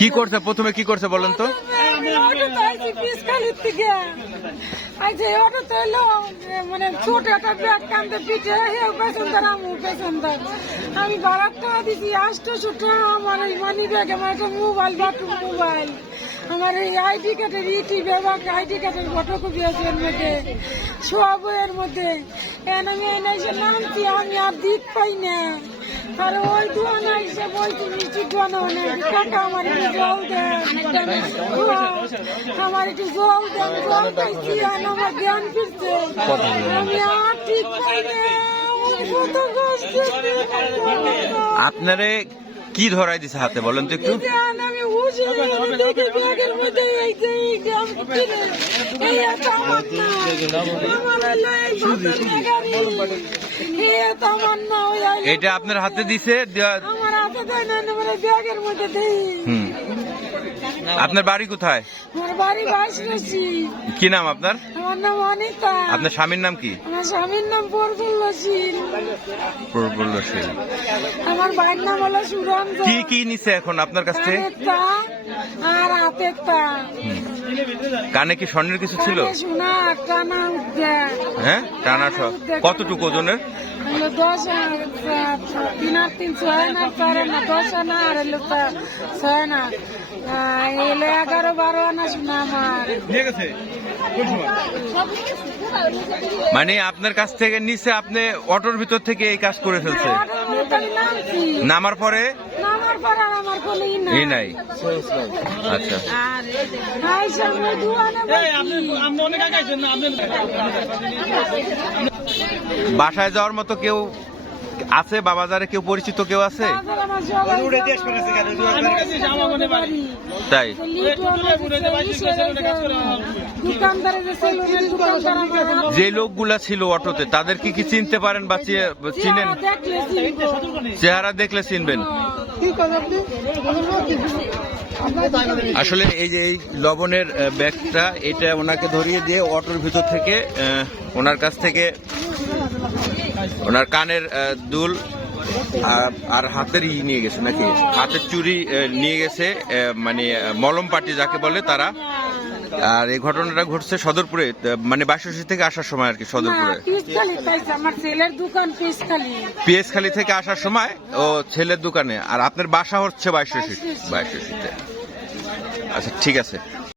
কি করছে প্রথমে, কি করছে বলেন তো? মানে ছোট একটা ব্যাগ কান্দে পিঠে পেছনদার আমু পেছনদার আমি 12 টাকা দিছি 800 টাকা আমার এই মানি ব্যাগ আমার একটা মোবাইল বাটুম মোবাইল আমার এই আইডি কার্ডের আইডি কার্ডের ফটোকপি আছে এর মধ্যে সব এর মধ্যে আমি এসে নামছি আমি আর দিক পাই না আর ওই দোয়ানা এসে বলছি মিষ্টি দোয়ানা কাকা আমার একটু জল দেন আমার একটু জল দেন জল পাইছি আর আমার জ্ঞান ফিরছে আমি আর ঠিক পাই না কত কষ্ট আপনারে কি ধরাই দিছে হাতে বলেন তো একটু? আমি বুঝি দেখি ব্যাগের মধ্যে এই যে এই আমার না এটা আপনার হাতে দিছে? আমার হাতে দেয় না আমার ব্যাগের মধ্যে দেই। আপনার বাড়ি কোথায়? আমার বাড়ি বাঁশরশি। কি নাম আপনার? আমার নাম অনিতা। আপনার স্বামীর নাম কি? আমার স্বামীর নাম প্রফুল্ল শীল। প্রফুল্ল শীল। আমার ভাইয়ের নাম হলো সুরঞ্জন। কি কি নিছে এখন আপনার কাছ থেকে? আর হাতের তা। কানে কি স্বর্ণের কিছু ছিল? সোনা টানা উঠে। হ্যাঁ, টানা সহ। কতটুকু ওজনের? 10 3 আর 3 6 না 4 না 10 না আর 6 না 11 12 আনা সোনা আমার নিয়ে গেছে। মানে আপনার কাছ থেকে নিচে আপনি অটোর ভিতর থেকে এই কাজ করে ফেলছে? নামার পরে আমার কোনো ই নাই। আচ্ছা, বাসায় যাওয়ার মতো কেউ আছে? বাবাজারে কেউ পরিচিত কেউ আছে? তাই যে লোকগুলা ছিল অটোতে তাদের কি চিনতে পারেন বা চিনেন? চেহারা দেখলে চিনবেন। আসলে এই যে এই লবণের ব্যাগটা, এটা ওনাকে ধরিয়ে দিয়ে অটোর ভিতর থেকে ওনার কাছ থেকে ওনার কানের দুল আর হাতের নিয়ে গেছে, নাকি হাতের চুড়ি নিয়ে গেছে, মানে মলম পাটি যাকে বলে তারা। আর এই ঘটনাটা ঘটছে সদরপুরে, মানে বাঁশরশি থেকে আসার সময় আর কি। সদরপুরে পিএসখালী থেকে আসার সময় ও ছেলের দোকানে, আর আপনার বাসা হচ্ছে বাঁশরশিতে। আচ্ছা, ঠিক আছে।